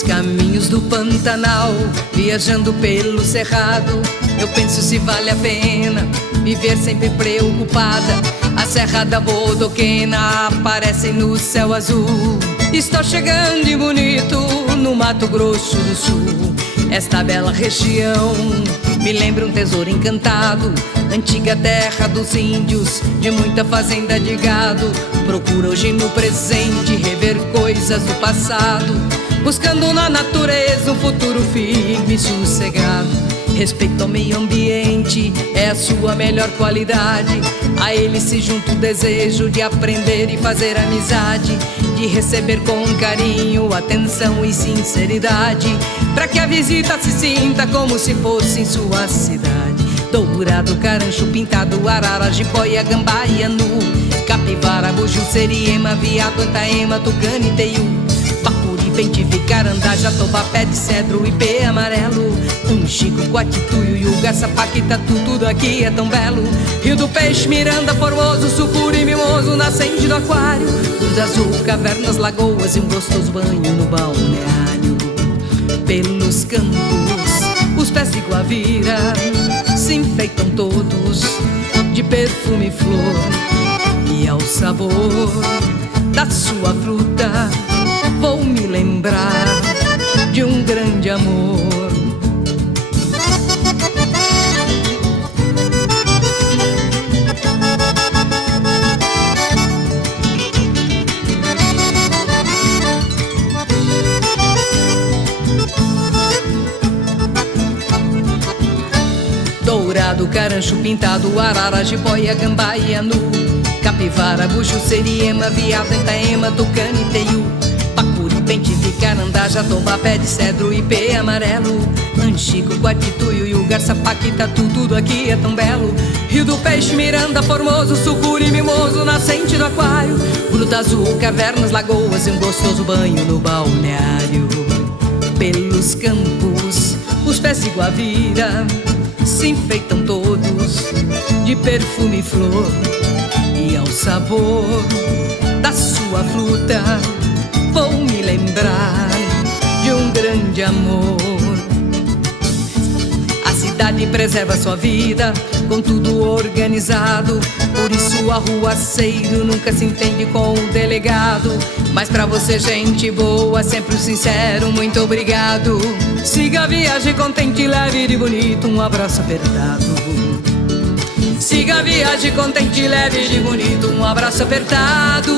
Pelos caminhos do Pantanal, viajando pelo cerrado, eu penso se vale a pena viver sempre preocupada. A Serra da Bodoquena aparece no céu azul. Estou chegando e bonito no Mato Grosso do Sul. Esta bela região me lembra um tesouro encantado, antiga terra dos índios, de muita fazenda de gado. Procuro hoje no presente rever coisas do passado, buscando na natureza um futuro firme e sossegado. Respeito ao meio ambiente é a sua melhor qualidade. A ele se junta o desejo de aprender e fazer amizade, de receber com carinho, atenção e sinceridade, para que a visita se sinta como se fosse em sua cidade. Dourado, carancho pintado, arara, jiboia, gambá e anu, capivara, buju, seriema, viado, antaema, tucano e teiu, pacuri, bentivi, carandá, jatobá, pé de cedro, ipê amarelo, um chico, guatituio, iuga, sapaquitatu, tudo aqui é tão belo. Rio do Peixe, Miranda, Formoso, Sucuri, Mimoso, nascente do aquário, Cruz Azul, cavernas, lagoas e um gostoso banho no balneário. Pelos campos, os pés de Guavira se enfeitam todos de perfume e flor, e ao sabor da sua fruta vou me lembrar de um grande amor. Dourado, carancho pintado, arara, jiboia, gambá e anu, capivara, buju, seriema, viado, entaema, tucano e teiu, pacuri, bentivi, carandá, jatobá, pé de cedro, ipê amarelo, anchico, guatituio, iugar, sapaquitatu, tudo aqui é tão belo. Rio do Peixe, Miranda, Formoso, Sucuri, Mimoso, nascente do aquário, Gruta Azul, cavernas, lagoas e um gostoso banho no balneário. Pelos campos, os pés de Guavira se enfeitam todos de perfume e flor, e ao sabor da sua fruta vou me lembrar de um grande amor. A cidade preserva sua vida com tudo organizado, por isso arruaceiro nunca se entende com o delegado. Mas pra você, gente boa, sempre o sincero muito obrigado. Siga a viagem contente, leve de bonito um abraço apertado. Siga a viagem contente, leve de bonito um abraço apertado.